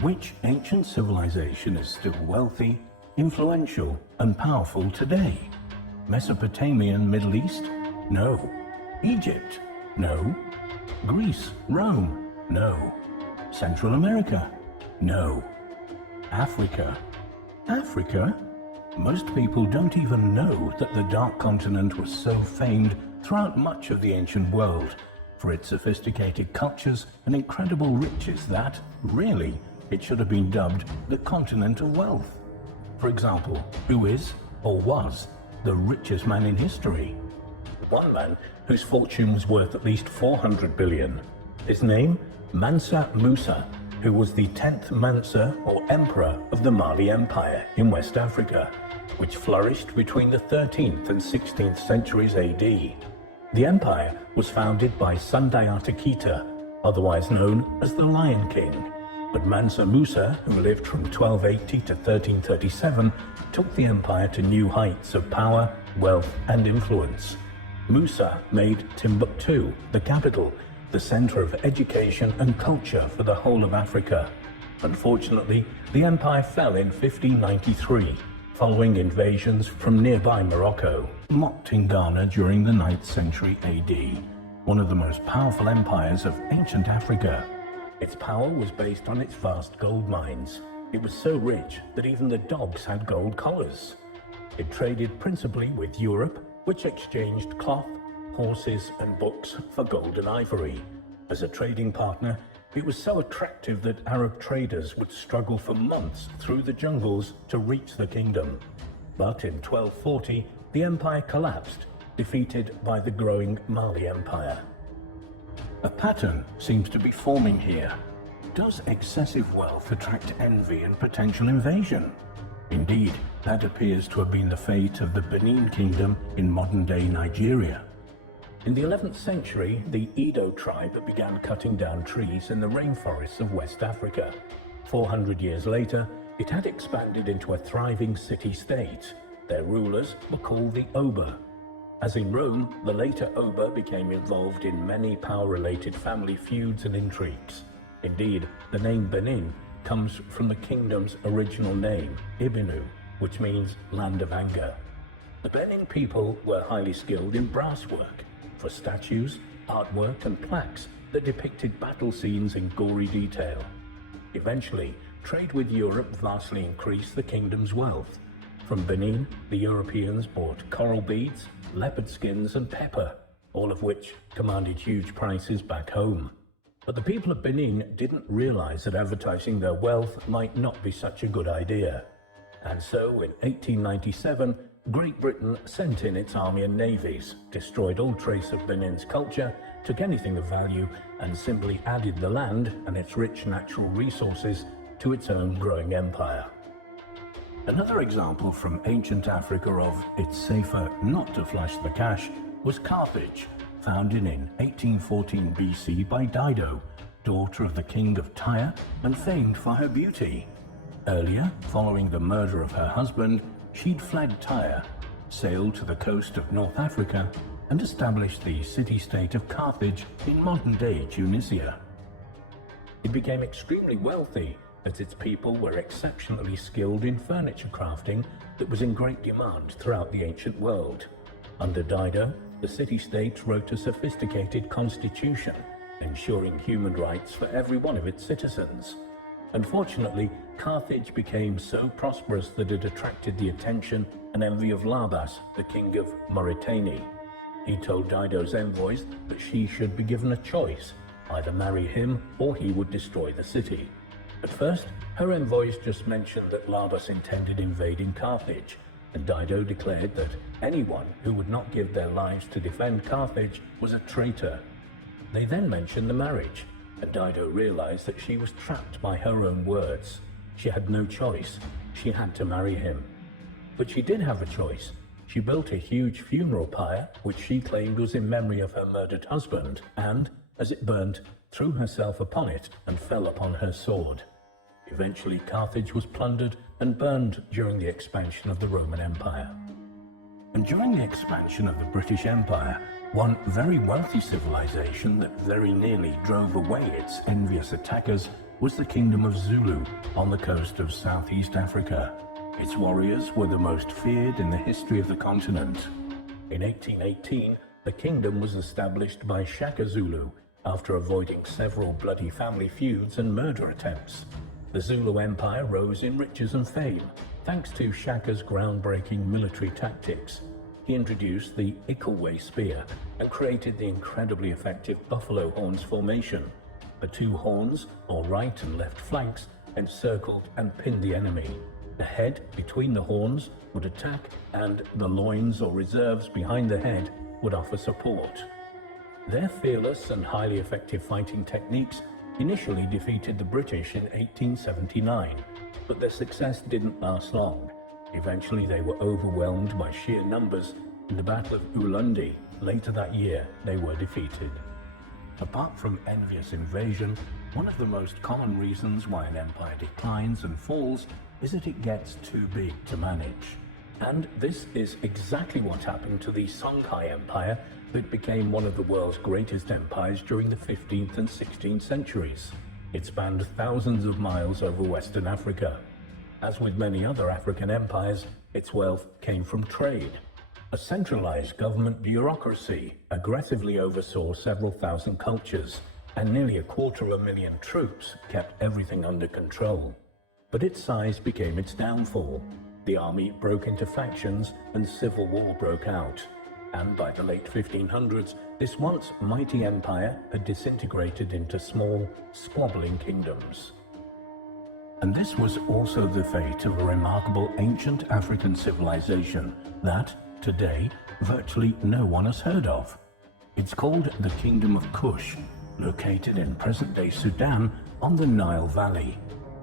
Which ancient civilization is still wealthy, influential, and powerful today? Mesopotamian Middle East? No. Egypt? No. Greece, Rome? No. Central America? No. Africa? Africa? Most people don't even know that the Dark Continent was so famed throughout much of the ancient world for its sophisticated cultures and incredible riches that, really, it should have been dubbed the continent of wealth. For example, who is, or was, the richest man in history? One man whose fortune was worth at least 400 billion. His name? Mansa Musa, who was the 10th Mansa or emperor of the Mali Empire in West Africa, which flourished between the 13th and 16th centuries AD. The empire was founded by Sundiata Keita, otherwise known as the Lion King. But Mansa Musa, who lived from 1280 to 1337, took the empire to new heights of power, wealth, and influence. Musa made Timbuktu the capital, the center of education and culture for the whole of Africa. Unfortunately, the empire fell in 1593, following invasions from nearby Morocco. Mocked in Ghana during the 9th century AD, one of the most powerful empires of ancient Africa. Its power was based on its vast gold mines. It was so rich that even the dogs had gold collars. It traded principally with Europe, which exchanged cloth, horses, and books for gold and ivory. As a trading partner, it was so attractive that Arab traders would struggle for months through the jungles to reach the kingdom. But in 1240, the empire collapsed, defeated by the growing Mali Empire. A pattern seems to be forming here. Does excessive wealth attract envy and potential invasion? Indeed, that appears to have been the fate of the Benin Kingdom in modern-day Nigeria. In the 11th century, the Edo tribe began cutting down trees in the rainforests of West Africa. 400 years later, it had expanded into a thriving city-state. Their rulers were called the Oba. As in Rome, the later Oba became involved in many power-related family feuds and intrigues. Indeed, the name Benin comes from the kingdom's original name, Ibinu, which means land of anger. The Benin people were highly skilled in brass work, for statues, artwork, and plaques that depicted battle scenes in gory detail. Eventually, trade with Europe vastly increased the kingdom's wealth. From Benin, the Europeans bought coral beads, leopard skins, and pepper, all of which commanded huge prices back home. But the people of Benin didn't realize that advertising their wealth might not be such a good idea. And so, in 1897, Great Britain sent in its army and navies, destroyed all trace of Benin's culture, took anything of value, and simply added the land and its rich natural resources to its own growing empire. Another example from ancient Africa of it's safer not to flush the cash was Carthage, founded in 1814 BC by Dido, daughter of the king of Tyre and famed for her beauty. Earlier, following the murder of her husband, she'd fled Tyre, sailed to the coast of North Africa, and established the city-state of Carthage in modern-day Tunisia. It became extremely wealthy, as its people were exceptionally skilled in furniture crafting that was in great demand throughout the ancient world. Under Dido, the city-state wrote a sophisticated constitution, ensuring human rights for every one of its citizens. Unfortunately, Carthage became so prosperous that it attracted the attention and envy of Labas, the king of Mauritania. He told Dido's envoys that she should be given a choice, either marry him or he would destroy the city. At first, her envoys just mentioned that Labas intended invading Carthage, and Dido declared that anyone who would not give their lives to defend Carthage was a traitor. They then mentioned the marriage, and Dido realized that she was trapped by her own words. She had no choice. She had to marry him. But she did have a choice. She built a huge funeral pyre, which she claimed was in memory of her murdered husband, and, as it burnt, threw herself upon it and fell upon her sword. Eventually, Carthage was plundered and burned during the expansion of the Roman Empire. And during the expansion of the British Empire, One very wealthy civilization that very nearly drove away its envious attackers was the Kingdom of Zulu on the coast of Southeast Africa. Its warriors were the most feared in the history of the continent. In 1818, the kingdom was established by Shaka Zulu after avoiding several bloody family feuds and murder attempts. The Zulu Empire rose in riches and fame thanks to Shaka's groundbreaking military tactics. He introduced the Ikilwe spear and created the incredibly effective buffalo horns formation. The two horns, or right and left flanks, encircled and pinned the enemy. The head between the horns would attack, and the loins or reserves behind the head would offer support. Their fearless and highly effective fighting techniques initially defeated the British in 1879, but their success didn't last long. Eventually they were overwhelmed by sheer numbers. In the Battle of Ulundi later that year, they were defeated. Apart from envious invasion, one of the most common reasons why an empire declines and falls is that it gets too big to manage. And this is exactly what happened to the Songhai Empire that became one of the world's greatest empires during the 15th and 16th centuries. It spanned thousands of miles over Western Africa. As with many other African empires, its wealth came from trade. A centralized government bureaucracy aggressively oversaw several thousand cultures, and nearly 250,000 troops kept everything under control. But its size became its downfall. The army broke into factions and civil war broke out. And by the late 1500s, this once mighty empire had disintegrated into small, squabbling kingdoms. And this was also the fate of a remarkable ancient African civilization that, today, virtually no one has heard of. It's called the Kingdom of Kush, located in present-day Sudan on the Nile Valley.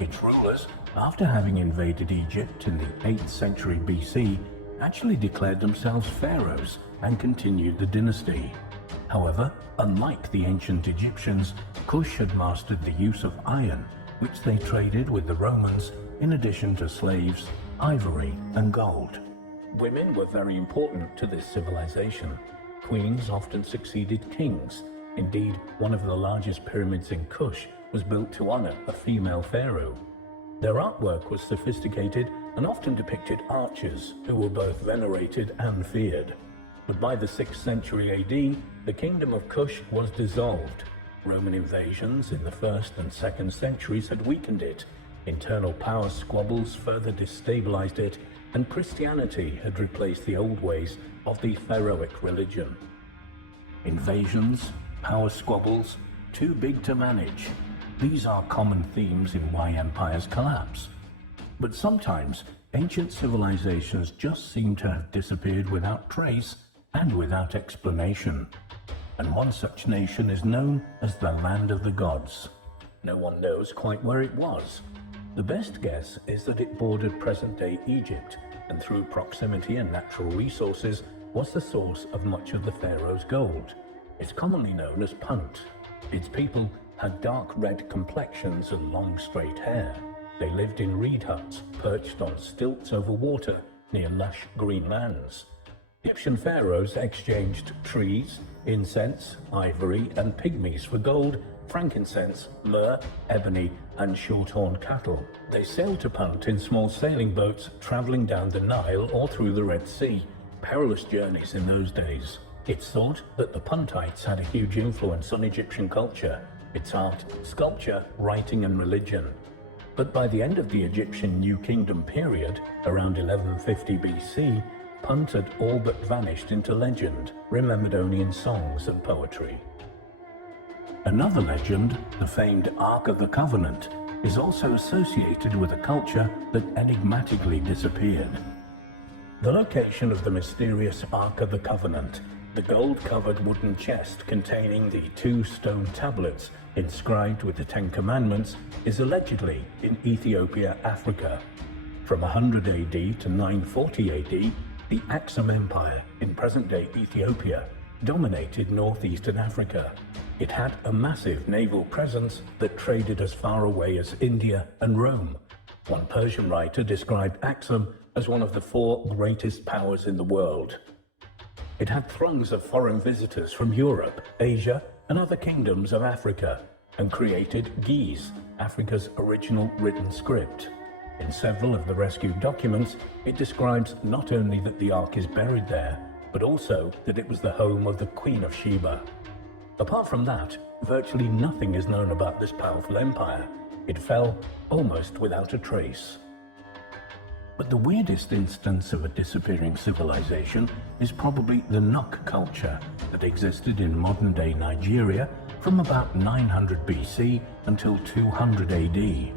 Its rulers, after having invaded Egypt in the 8th century BC, actually declared themselves pharaohs and continued the dynasty. However, unlike the ancient Egyptians, Kush had mastered the use of iron, which they traded with the Romans, in addition to slaves, ivory, and gold. Women were very important to this civilization. Queens often succeeded kings. Indeed, one of the largest pyramids in Kush was built to honor a female pharaoh. Their artwork was sophisticated and often depicted archers who were both venerated and feared. But by the 6th century AD, the Kingdom of Kush was dissolved. Roman invasions in the 1st and 2nd centuries had weakened it, internal power squabbles further destabilized it, and Christianity had replaced the old ways of the pharaohic religion. Invasions, power squabbles, too big to manage. These are common themes in why empires collapse. But sometimes, ancient civilizations just seem to have disappeared without trace and without explanation. And one such nation is known as the Land of the Gods. No one knows quite where it was. The best guess is that it bordered present-day Egypt, and through proximity and natural resources was the source of much of the pharaoh's gold. It's commonly known as Punt. Its people had dark red complexions and long straight hair. They lived in reed huts, perched on stilts over water near lush green lands. Egyptian pharaohs exchanged trees, incense, ivory, and pygmies for gold, frankincense, myrrh, ebony, and short-horned cattle. They sailed to Punt in small sailing boats, traveling down the Nile or through the Red Sea, perilous journeys in those days. It's thought that the Puntites had a huge influence on Egyptian culture, its art, sculpture, writing, and religion. But by the end of the Egyptian New Kingdom period, around 1150 BC, Punt had all but vanished into legend, remembered only in songs and poetry. Another legend, the famed Ark of the Covenant, is also associated with a culture that enigmatically disappeared. The location of the mysterious Ark of the Covenant, the gold-covered wooden chest containing the 2 stone tablets inscribed with the 10 Commandments, is allegedly in Ethiopia, Africa. From 100 AD to 940 AD, the Axum Empire in present-day Ethiopia dominated northeastern Africa. It had a massive naval presence that traded as far away as India and Rome. One Persian writer described Axum as one of the 4 greatest powers in the world. It had throngs of foreign visitors from Europe, Asia, and other kingdoms of Africa, and created Ge'ez, Africa's original written script. In several of the rescued documents, it describes not only that the Ark is buried there, but also that it was the home of the Queen of Sheba. Apart from that, virtually nothing is known about this powerful empire. It fell almost without a trace. But the weirdest instance of a disappearing civilization is probably the Nok culture that existed in modern-day Nigeria from about 900 BC until 200 AD.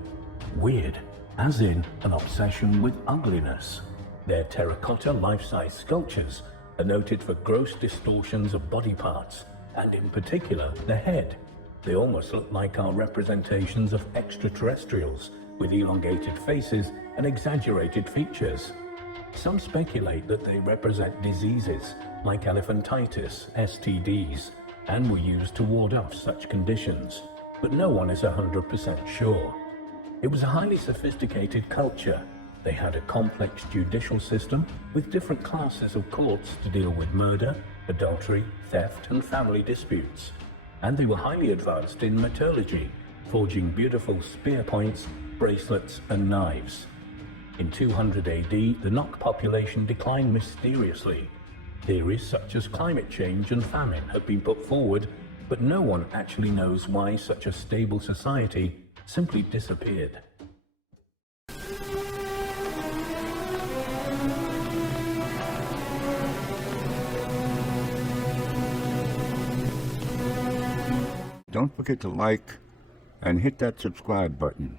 Weird, as in an obsession with ugliness. Their terracotta life-size sculptures are noted for gross distortions of body parts, and in particular the head. They almost look like our representations of extraterrestrials, with elongated faces and exaggerated features. Some speculate that they represent diseases like elephantitis, STDs, and were used to ward off such conditions, but no one is 100% sure. It was a highly sophisticated culture. They had a complex judicial system with different classes of courts to deal with murder, adultery, theft, and family disputes. And they were highly advanced in metallurgy, forging beautiful spear points, bracelets, and knives. In 200 AD, the Nok population declined mysteriously. Theories such as climate change and famine have been put forward, but no one actually knows why such a stable society simply disappeared. Don't forget to like and hit that subscribe button.